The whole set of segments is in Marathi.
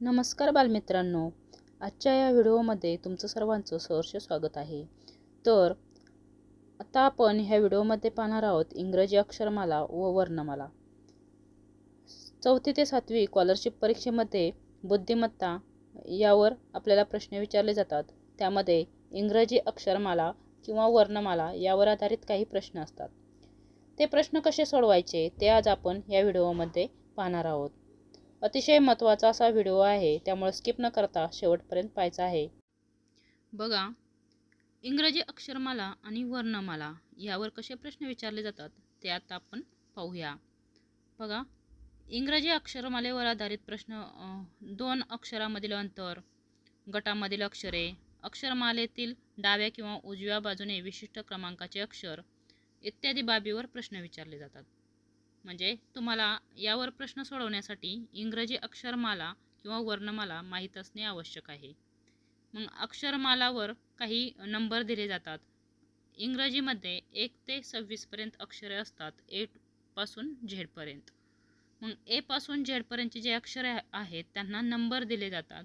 नमस्कार बालमित्रांनो, आजच्या या व्हिडिओमध्ये तुमचं सर्वांचं सहर्ष स्वागत आहे. तर आता आपण ह्या व्हिडिओमध्ये पाहणार आहोत इंग्रजी अक्षरमाला व वर्णमाला. 4थी ते 7वी स्कॉलरशिप परीक्षेमध्ये बुद्धिमत्ता यावर आपल्याला प्रश्न विचारले जातात. त्यामध्ये इंग्रजी अक्षरमाला किंवा वर्णमाला यावर आधारित काही प्रश्न असतात. ते प्रश्न कसे सोडवायचे ते आज आपण या व्हिडिओमध्ये पाहणार आहोत. अतिशय महत्त्वाचा असा व्हिडिओ आहे, त्यामुळे स्किप न करता शेवटपर्यंत पाहायचा आहे. बघा, इंग्रजी अक्षरमाला आणि वर्णमाला यावर कसे प्रश्न विचारले जातात ते आता आपण पाहूया. बघा, इंग्रजी अक्षरमालेवर आधारित प्रश्न 2 अक्षरामधील अंतर, गटामधील अक्षरे, अक्षरमालेतील डाव्या किंवा उजव्या बाजूने विशिष्ट क्रमांकाचे अक्षर इत्यादी बाबीवर प्रश्न विचारले जातात. म्हणजे तुम्हाला यावर प्रश्न सोडवण्यासाठी इंग्रजी अक्षरमाला किंवा वर्णमाला माहीत असणे आवश्यक आहे. मग अक्षरमालावर काही नंबर दिले जातात. इंग्रजीमध्ये 1 ते 26 पर्यंत अक्षरे असतात, ए पासून झेड पर्यंत. मग ए पासून झेड पर्यंतचे जे अक्षरे आहेत त्यांना नंबर दिले जातात.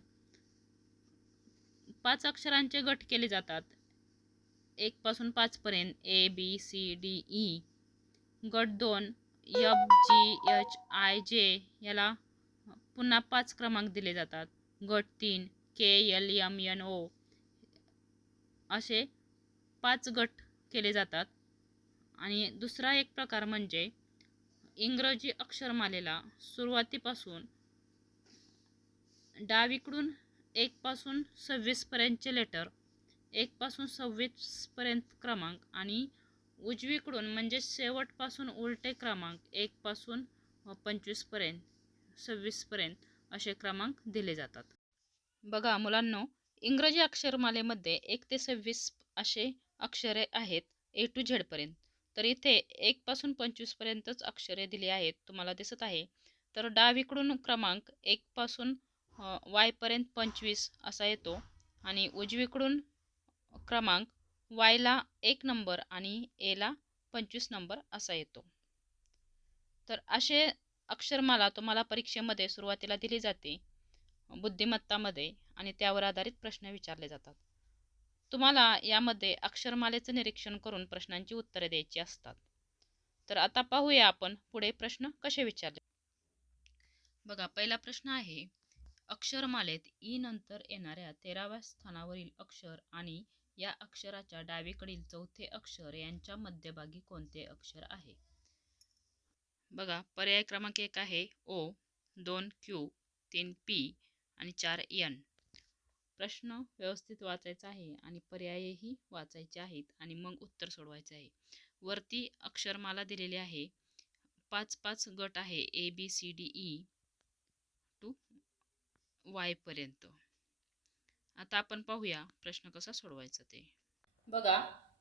5 अक्षरांचे गट केले जातात. 1 पासून 5 पर्यंत A B C D E. गट 2 एफ जी एच आय जे याला पुन्हा 5 क्रमांक दिले जातात. गट 3 के एल एम एन ओ असे 5 गट केले जातात. आणि दुसरा एक प्रकार म्हणजे इंग्रजी अक्षरमालेला सुरुवातीपासून डावीकडून 1 पासून 26 पर्यंतचे लेटर, 1 पासून 26 पर्यंत क्रमांक आणि उजवीकडून म्हणजे शेवटपासून उलटे क्रमांक 1 पासून 25 पर्यंत 26 पर्यंत असे क्रमांक दिले जातात. बघा मुलांनो, इंग्रजी अक्षरमालेमध्ये 1 ते 26 असे अक्षरे आहेत ए टू झेड पर्यंत. तर इथे 1 पासून 25 पर्यंतच अक्षरे दिली आहेत, तुम्हाला दिसत आहे. तर डावीकडून क्रमांक 1 पासून वाय पर्यंत 25 असा येतो आणि उजवीकडून क्रमांक वायला 1 नंबर आणि एला 25 नंबर असा येतो. तर असे अक्षरमाला तुम्हाला परीक्षेमध्ये सुरुवातीला दिली जाते बुद्धिमत्तामध्ये आणि त्यावर आधारित प्रश्न विचारले जातात. तुम्हाला यामध्ये अक्षरमालेचं निरीक्षण करून प्रश्नांची उत्तरे द्यायची असतात. तर आता पाहूया आपण पुढे प्रश्न कसे विचारले. बघा, पहिला प्रश्न आहे, अक्षरमालेत ई नंतर येणाऱ्या 13व्या स्थानावरील अक्षर आणि या अक्षराच्या डावीकडील चौथे अक्षर यांच्या मध्यभागी कोणते अक्षर आहे? बघा, पर्याय क्रमांक 1 आहे ओ, 2 क्यू, 3 पी आणि 4 एन. प्रश्न व्यवस्थित वाचायचा आहे आणि पर्यायही वाचायचे आहेत आणि मग उत्तर सोडवायचे आहे. वरती अक्षरमाला दिलेली आहे, 5-5 गट आहे A B C D E to Y पर्यंत. आता आपण पाहूया प्रश्न कसा सोडवायचा ते. बघा,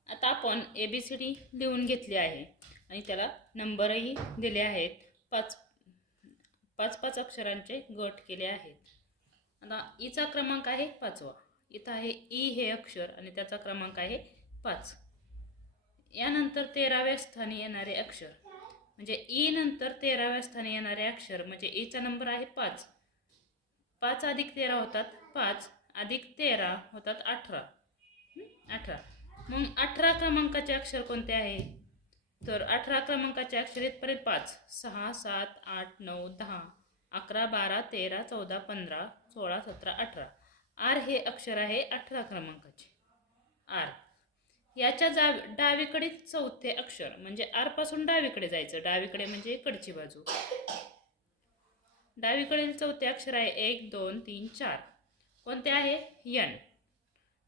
आता आपण ABCD लिहून घेतली आहे आणि त्याला नंबरही दिले आहेत. 5-5 अक्षरांचे गट केले आहेत. आता ईचा क्रमांक आहे 5वा. इथं आहे ई हे अक्षर आणि त्याचा क्रमांक आहे 5. यानंतर 13व्या स्थानी येणारे अक्षर म्हणजे ई नंतर 13व्या स्थानी येणारे अक्षर म्हणजे ईचा नंबर आहे 5. 5 अधिक 13 होतात 5 अधिक 13 होतात 18. 18. मग 18 क्रमांकाचे अक्षर कोणते आहे? तर 18 क्रमांकाचे अक्षर इथपर्यंत 5, 6, 7, 8, 9, 10, 11, 12, 13, 14, 15, 16, 17, 18. आर हे अक्षर आहे 18 क्रमांकाचे. आर. याच्या डावीकडील चौथे अक्षर म्हणजे आर पासून डावीकडे जायचं. डावीकडे म्हणजे इकडची बाजू. डावीकडील चौथे अक्षर आहे 1, 2, 3, 4. कोणते आहे? एन.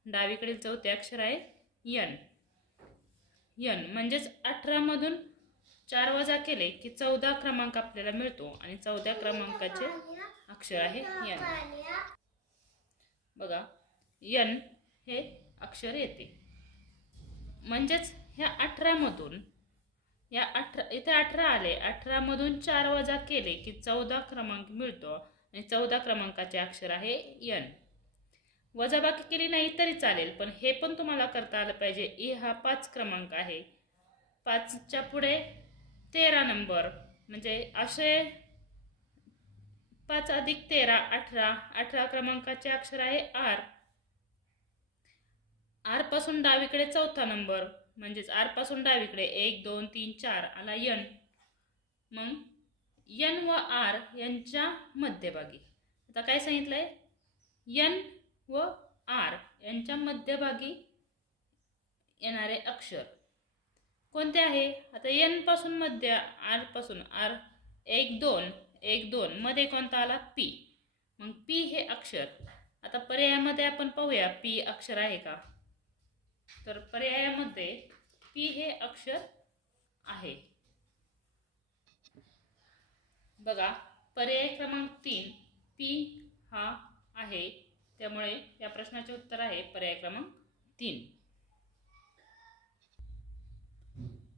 डावीकडील चौथे अक्षर आहे एन. एन म्हणजेच 18 मधून 4 वजा केले की 14 क्रमांक आपल्याला मिळतो आणि 14 क्रमांकाचे अक्षर आहे एन. बघा, एन हे अक्षर येते. म्हणजेच ह्या 18 मधून इथे 18 आले, 18 मधून 4 वजा केले की 14 क्रमांक मिळतो आणि 14 क्रमांकाचे अक्षर आहे एन. वजाबाकी केली नाही तरी चालेल, पण हे पण तुम्हाला करता आलं पाहिजे. ई हा 5 क्रमांक आहे. 5च्या पुढे 13 नंबर म्हणजे असे 5 अधिक 13 18. 18 क्रमांकाचे अक्षर आहे आर. आर पासून डावीकडे चौथा नंबर, म्हणजेच आर पासून डावीकडे 1 2 3 4 आला एन. मग एन व आर यांच्या मध्यभागी, आता काय सांगितलंय, एन व आर यांच्या मध्यभागी येणारे अक्षर कोणते आहे. आता एन पासून मध्य, आर पासून आर 1 2 1 2 मध्ये कोणता आला पी. मग पी हे अक्षर, आता पर्यायामध्ये आपण पाहूया पी अक्षर आहे का. तर पर्यायामध्ये पी हे अक्षर आहे. बघा पर्याय क्रमांक 3 पी हा आहे, त्यामुळे या प्रश्नाचे उत्तर आहे पर्याय क्रमांक 3.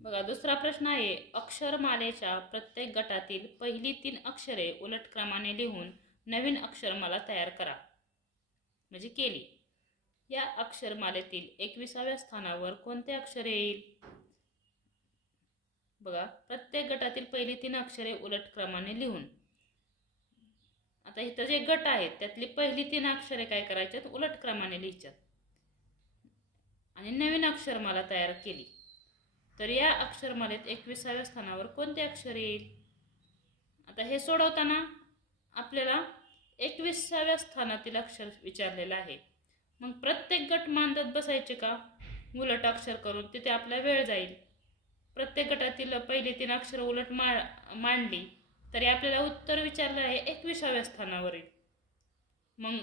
बघा दुसरा प्रश्न आहे, अक्षरमालेच्या प्रत्येक गटातील पहिली 3 अक्षरे उलट क्रमाने लिहून नवीन अक्षरमाला तयार करा. म्हणजे केली. या अक्षरमालेतील 21व्या स्थानावर कोणते अक्षर येईल. बघा प्रत्येक गटातील पहिली 3 अक्षरे उलट क्रमाने लिहून. आता इथं जे गट आहेत त्यातली पहिली 3 अक्षरे काय करायच्यात, उलट क्रमाने लिहायच्यात आणि नवीन अक्षरमाला तयार केली. तर या अक्षरमालेत 21व्या स्थानावर कोणते अक्षर येईल. आता हे सोडवताना आपल्याला 21व्या स्थानातील अक्षर विचारलेलं आहे. मग प्रत्येक गट मांडत बसायचे का उलट अक्षर करून, तिथे आपला वेळ जाईल. प्रत्येक गटातील पहिली 3 अक्षर उलट मांडली तरी आपल्याला उत्तर विचारलं आहे 21व्या स्थानावरील. मग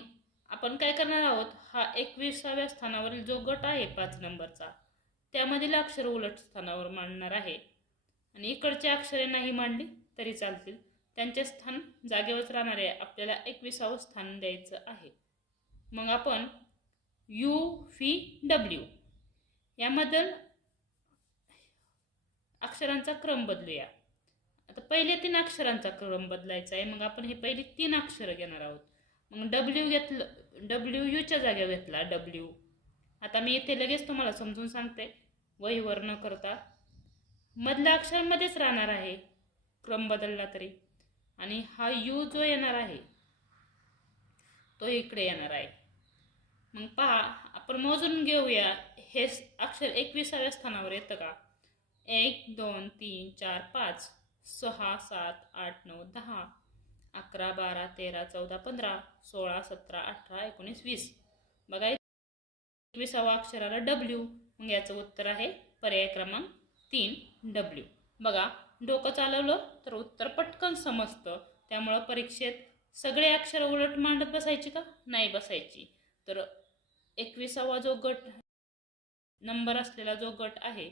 आपण काय करणार आहोत, हा 21व्या स्थानावरील जो गट आहे 5 नंबरचा त्यामधील अक्षर उलट स्थानावर मांडणार आहे आणि इकडचे अक्षरे नाही मांडली तरी चालतील, त्यांचे स्थान जागेवरच राहणार आहे. आपल्याला 21वं स्थान द्यायचं आहे. मग आपण यू व्ही डब्ल्यू यामधील अक्षरांचा क्रम बदलूया. आता पहिले 3 अक्षरांचा क्रम बदलायचा आहे. मग आपण हे पहिली 3 अक्षरं घेणार आहोत. मग डब्ल्यू घेतलं, डब्ल्यू यूच्या जागेवर घेतला डब्ल्यू. आता मी इथे लगेच तुम्हाला समजून सांगते वहीवर न करता. मधला अक्षर मध्येच राहणार आहे क्रम बदलला तरी, आणि हा यू जो येणार आहे तो इकडे येणार आहे. मग पहा आपण मोजून घेऊया, हे अक्षर 21व्या स्थानावर येतं का. 1 2 3 4 5 6 7 8 9 10 11 12 13 14 15 16 17 18 19 20. बघा 21व्या अक्षराला डब्ल्यू. मग याचं उत्तर आहे पर्याय क्रमांक 3 डब्ल्यू. बघा डोकं चालवलं तर उत्तर पटकन समजतं. त्यामुळं परीक्षेत सगळे अक्षर उलट मांडत बसायची का, नाही बसायची. तर 21वा जो गट नंबर असलेला जो गट आहे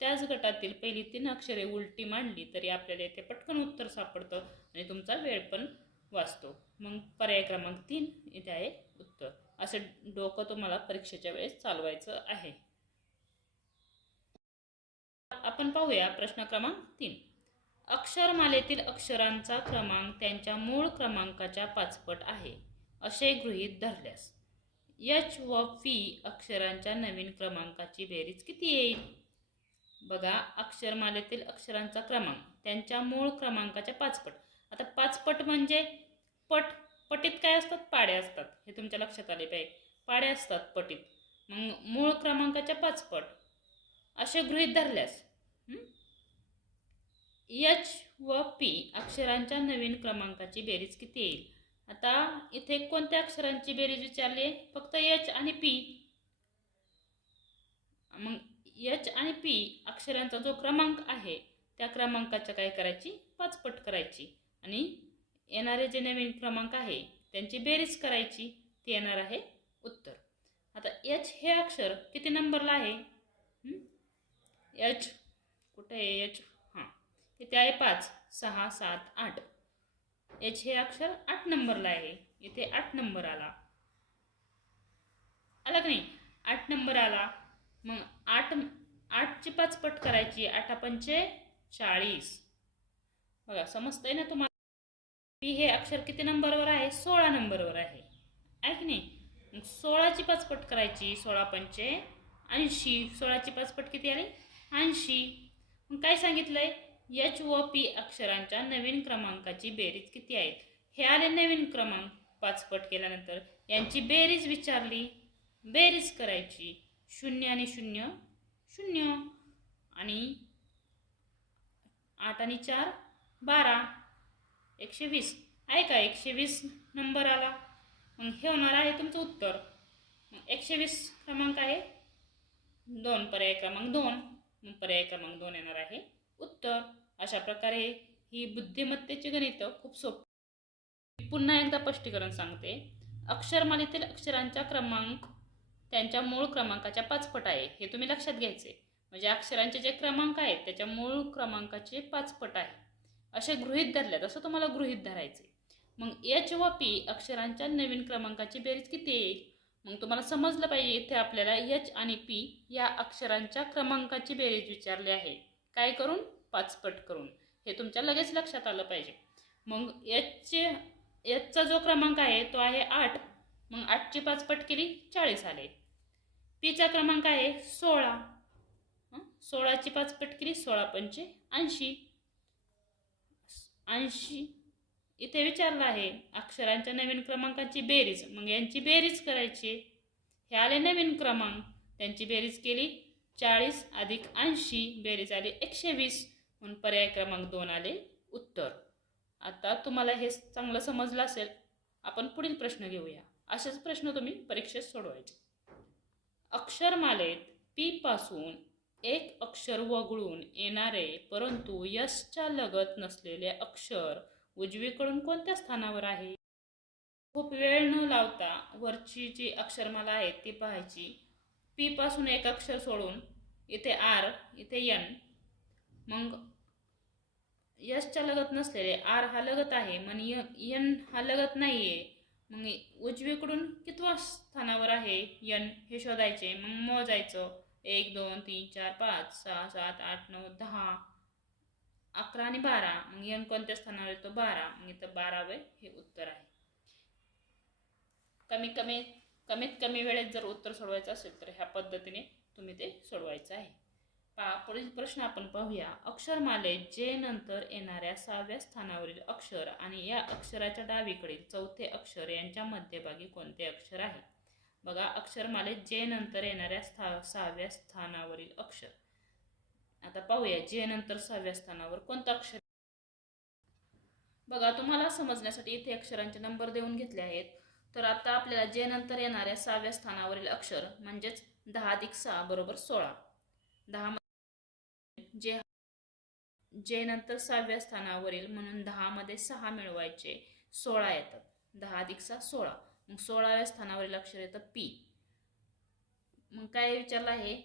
त्याच गटातील पहिली 3 अक्षरे उलटी मांडली तरी आपल्याला इथे पटकन उत्तर सापडतं आणि तुमचा वेळ पण वाचतो. मग पर्याय क्रमांक 3 इथे आहे उत्तर. असं डोकं तुम्हाला परीक्षेच्या वेळेस चालवायचं आहे. आपण पाहूया प्रश्न क्रमांक 3. अक्षरमालेतील अक्षरांचा क्रमांक त्यांच्या मूळ क्रमांकाच्या 5 पट आहे असे गृहीत धरल्यास एच व पी अक्षरांच्या नवीन क्रमांकाची बेरीज किती येईल. बघा अक्षरमालेतील अक्षरांचा क्रमांक त्यांच्या मूळ क्रमांकाच्या 5 पट. आता 5 पट म्हणजे पटीत काय असतात, पाड्या असतात. हे तुमच्या लक्षात आले पाहिजे, पाड्या असतात पटीत. मग मूळ क्रमांकाच्या 5 पट असे गृहीत धरल्यास एच व पी अक्षरांच्या नवीन क्रमांकाची बेरीज किती येईल. आता इथे कोणत्या अक्षरांची बेरीज विचारली आहे, फक्त एच आणि पी. मग एच आणि पी अक्षरांचा जो क्रमांक आहे त्या क्रमांकाच्या काय करायची, 5 पट करायची आणि येणारे जे नवीन क्रमांक आहे त्यांची बेरीज करायची, ती येणार आहे उत्तर. आता एच हे अक्षर किती नंबरला आहे, एच कुठे आहे, एच हां इथे आहे 5 6 7 8. एच हे अक्षर 8 नंबरला आहे, इथे 8 नंबर आला का नाही, 8 नंबर आला. मग 8ची 5 पट करायची, 8 पंचे 40. बघा समजतंय ना तुम्हाला. पी हे अक्षर किती नंबरवर आहे, 16 नंबरवर आहे की नाही. मग 16ची 5 पट करायची, 16 पंचे 80. 16ची 5 पट किती आली, 80. मग काय सांगितलंय, एच व पी अक्षरांच्या नवीन क्रमांकाची बेरीज किती आहे. हे आले नवीन क्रमांक 5 पट केल्यानंतर यांची बेरीज विचारली, बेरीज करायची. 0 आणि 0 0 आणि 8 आणि 4 12 120 आहे का. 120 नंबर आला. मग हे होणार आहे तुमचं उत्तर. मग 120 क्रमांक आहे 2, पर्याय क्रमांक 2. मग पर्याय क्रमांक 2 येणार आहे उत्तर. अशा प्रकारे ही बुद्धिमत्तेची गणित खूप सोपी. पुन्हा एकदा स्पष्टीकरण सांगते. अक्षरमालेतील अक्षरांचा क्रमांक त्यांच्या मूळ क्रमांकाच्या 5 पट आहे हे तुम्ही लक्षात घ्यायचे. म्हणजे अक्षरांचे जे क्रमांक आहेत त्याच्या मूळ क्रमांकाचे 5 पट आहे असे गृहीत धरल्यात. असं तुम्हाला गृहीत धरायचे. मग एच व पी अक्षरांच्या नवीन क्रमांकाची बेरीज किती येईल. मग तुम्हाला समजलं पाहिजे इथे आपल्याला एच आणि पी या अक्षरांच्या क्रमांकाची बेरीज विचारली आहे. काय करून. 5 पट करून. हे तुमच्या लगेच लक्षात आलं पाहिजे. मग एचचा जो क्रमांक आहे तो आहे 8. मग 8ची 5 पट केली 40 आले. पीचा क्रमांक आहे 16. 16ची 5 पट केली 16 पंचे 80. 80 इथे विचारलं आहे अक्षरांच्या नवीन क्रमांकाची बेरीज. मग यांची बेरीज करायची. हे आले नवीन क्रमांक, त्यांची बेरीज केली 40 अधिक 80, बेरीज आली 120. म्हणून पर्याय क्रमांक 2 आले उत्तर. आता तुम्हाला हे चांगलं समजलं असेल. आपण पुढील प्रश्न घेऊया. असेच प्रश्न तुम्ही परीक्षेत सोडवायचे. अक्षरमालेत पी पासून एक अक्षर वगळून येणारे परंतु यशच्या लगत नसलेले अक्षर उजवीकडून कोणत्या स्थानावर आहे. खूप वेळ न लावता वरची जी अक्षरमाला आहे ती पाहायची. पी पासून एक अक्षर सोडून इथे आर, इथे एन. मग यशच्या लगत नसलेले आर हा लगत आहे, मग एन हा लगत नाही आहे. मग उजवीकडून कितव्या स्थानावर आहे एन हे शोधायचे. मग मोजायचं 1 2 3 4 5 6 7 8 9 10 11 आणि 12. मग एन कोणत्या स्थानावर येतो 12. मग इथं 12वे हे उत्तर आहे. कमीत कमी वेळेत जर उत्तर सोडवायचं असेल तर ह्या पद्धतीने तुम्ही ते सोडवायचं आहे. पुढील प्रश्न आपण पाहूया. अक्षरमालेत जे नंतर येणाऱ्या 6व्या स्थानावरील अक्षर आणि या अक्षराच्या डावीकडील 4थे अक्षर यांच्या मध्यभागी कोणते अक्षर आहे. बघा अक्षरमालेत जे नंतर येणाऱ्या 6व्या स्थानावरील अक्षर. आता पाहूया जे नंतर 6व्या स्थानावर कोणतं अक्षर. बघा तुम्हाला समजण्यासाठी इथे अक्षरांचे नंबर देऊन घेतले आहेत. तर आता आपल्याला जे नंतर येणाऱ्या 6व्या स्थानावरील अक्षर म्हणजेच 10 अधिक 6 बरोबर 16. 10 जे नंतर 6व्या स्थानावरील म्हणून 10 मध्ये 6 मिळवायचे 16 येतात. 10 अधिक 6 16. मग 16व्या स्थानावरील अक्षर येतं पी. मग काय विचारलं आहे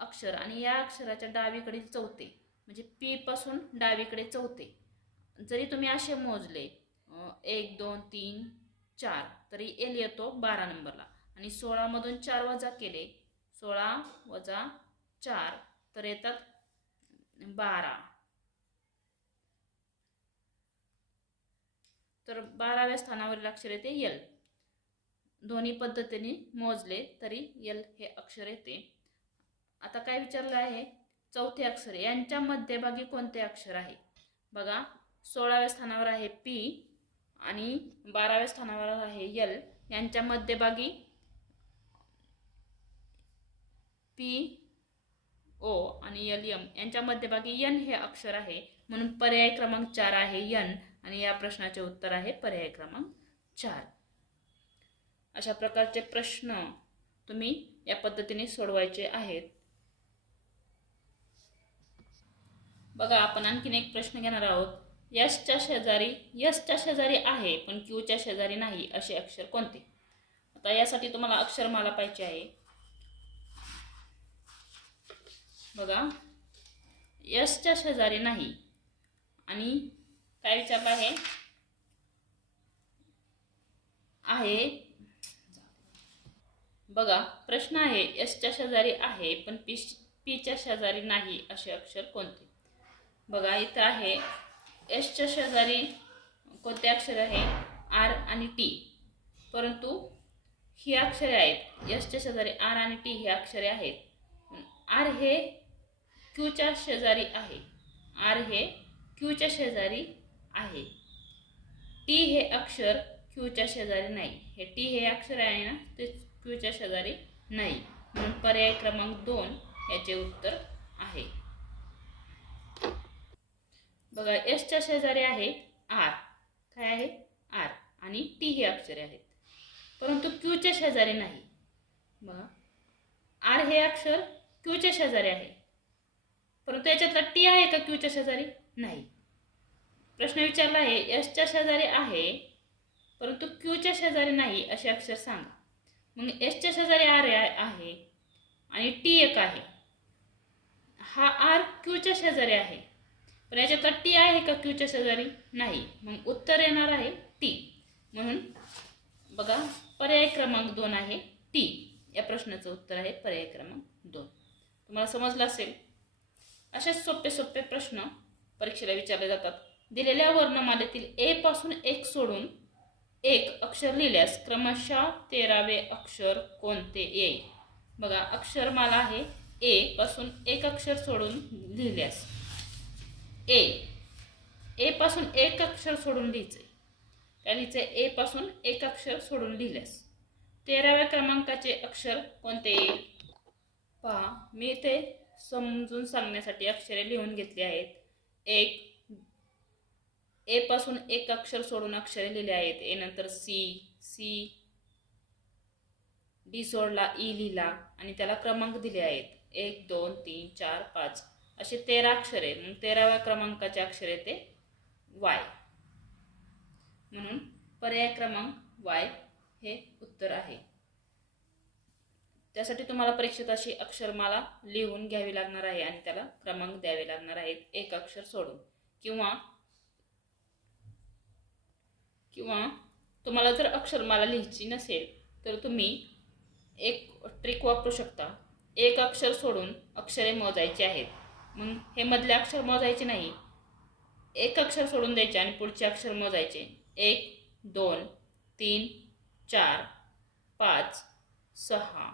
अक्षर आणि या अक्षराच्या डावीकडील 4थे म्हणजे पी पासून डावीकडे 4थे जरी तुम्ही असे मोजले 1 2 3 4 तरी एल येतो 12 नंबरला. आणि 16 मधून 4 वजा केले 16 वजा 4 तर येतात 12. तर 12व्या स्थानावरील अक्षर येते एल. दोन्ही पद्धतीने मोजले तरी एल हे अक्षर येते. आता काय विचारलं आहे 4थे अक्षर यांच्या मध्यभागी कोणते अक्षर आहे. बघा 16व्या स्थानावर आहे पी आणि 12व्या स्थानावर आहे एल. यांच्या मध्यभागी पी ओ आणि एल एम यांच्या मध्यभागी एन हे अक्षर आहे. म्हणून पर्याय क्रमांक 4 आहे एन आणि या प्रश्नाचे उत्तर आहे पर्याय क्रमांक 4. अशा प्रकारचे प्रश्न तुम्ही या पद्धतीने सोडवायचे आहेत. बघा आपण आणखीन एक प्रश्न घेणार आहोत. यशच्या शेजारी आहे पण क्यूच्या शेजारी नाही असे अक्षर कोणते. आता यासाठी तुम्हाला अक्षरमाला पाहिजे आहे. बघा यशच्या शेजारी नाही आणि काय विचारलं आहे बघा प्रश्न आहे यशच्या शेजारी आहे पण पीच्या शेजारी नाही असे अक्षर कोणते. बघा इथं आहे यशच्या शेजारी कोणते अक्षर आहे आर आणि टी. परंतु ही अक्षरे आहेत यशच्या शेजारी आर आणि टी ही अक्षरे आहेत. आर हे क्यूच्या शेजारी आहे. आर हे क्यूच्या शेजारी आहे. टी हे अक्षर क्यूच्या शेजारी नाही. हे टी हे अक्षर आहे ना, ते क्यूच्या शेजारी नाही. म्हणून पर्याय क्रमांक 2 याचे उत्तर आहे. बघा, एसच्या शेजारी आहे आर. काय आहे? आर. आणि टी हे अक्षरे आहेत, परंतु क्यूच्या शेजारी नाही. बघा, आर हे अक्षर क्यूच्या शेजारी आहे, परंतु याच्यातला टी आहे का क्यूच्या शेजारी? नाही. प्रश्न विचारला आहे एसच्या शेजारी आहे परंतु क्यूच्या शेजारी नाही असे अक्षर सांगा. मग एसच्या शेजारी आर आहे आणि टी एक आहे. हा आर क्यूच्या शेजारी आहे, पण याच्यातला टी आहे का क्यूच्या शेजारी? नाही. मग उत्तर येणार आहे टी. म्हणून बघा, पर्याय क्रमांक 2 आहे टी. या प्रश्नाचं उत्तर आहे पर्याय क्रमांक 2. तुम्हाला समजलं असेल. असेच सोपे सोपे प्रश्न परीक्षेला विचारले जातात. दिलेल्या वर्णमालेतील ए पासून एक सोडून एक अक्षर लिहिल्यास क्रमशः 13वे अक्षर कोणते येईल? बघा, अक्षरमाला आहे ए पासून एक अक्षर सोडून लिहिल्यास ए पासून एक अक्षर सोडून लिहायचे. काय लिहायचे? ए पासून एक अक्षर सोडून लिहिल्यास 13व्या क्रमांकाचे अक्षर कोणते येईल? पहा, मी ते समजून सांगण्यासाठी अक्षरे लिहून घेतली आहेत. ए पासून एक अक्षर सोडून अक्षरे लिहिले आहेत. ए नंतर सी, डी सोडला, ई लिहिला आणि त्याला क्रमांक दिले आहेत. 1 2 3 4 5 असे 13 अक्षरे. मग 13व्या क्रमांकाचे अक्षर येते वाय. म्हणून पर्याय क्रमांक वाय हे उत्तर आहे. त्यासाठी तुम्हाला परीक्षेत अशी अक्षरमाला लिहून घ्यावी लागणार आहे आणि त्याला क्रमांक द्यावे लागणार आहेत एक अक्षर सोडून. किंवा तुम्हाला जर अक्षरमाला लिहायची नसेल तर तुम्ही एक ट्रिक वापरू शकता. एक अक्षर सोडून अक्षरे मोजायची आहेत. मग हे मधले अक्षर मोजायचे नाही, एक अक्षर सोडून द्यायचे आणि पुढचे अक्षर मोजायचे. 1 2 3 4 5 6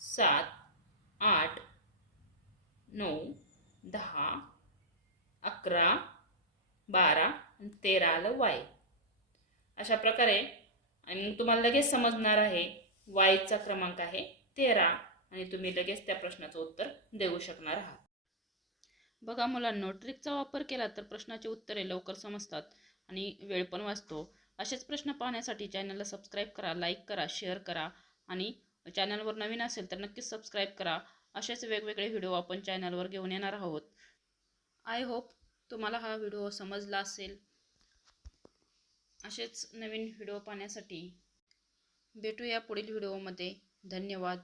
7 8 9 10 11 12 आणि 13 आलं वाय. अशा प्रकारे आणि मग तुम्हाला लगेच समजणार आहे वायचा क्रमांक आहे 13 आणि तुम्ही लगेच त्या प्रश्नाचं उत्तर देऊ शकणार आहात. बघा मुलांनो, ट्रिकचा वापर केला तर प्रश्नाचे उत्तरे लवकर समजतात आणि वेळ पण वाचतो. असेच प्रश्न पाहण्यासाठी चॅनलला सबस्क्राईब करा, लाईक करा, शेअर करा आणि चॅनलवर नवीन असेल तर नक्कीच सबस्क्राईब करा. असेच वेगवेगळे व्हिडिओ आपण चॅनलवर घेऊन येणार आहोत. आय होप तुम्हाला हा व्हिडिओ समजला असेल. असेच नवीन व्हिडिओ पाहण्यासाठी भेटूया पुढील व्हिडिओमध्ये. धन्यवाद.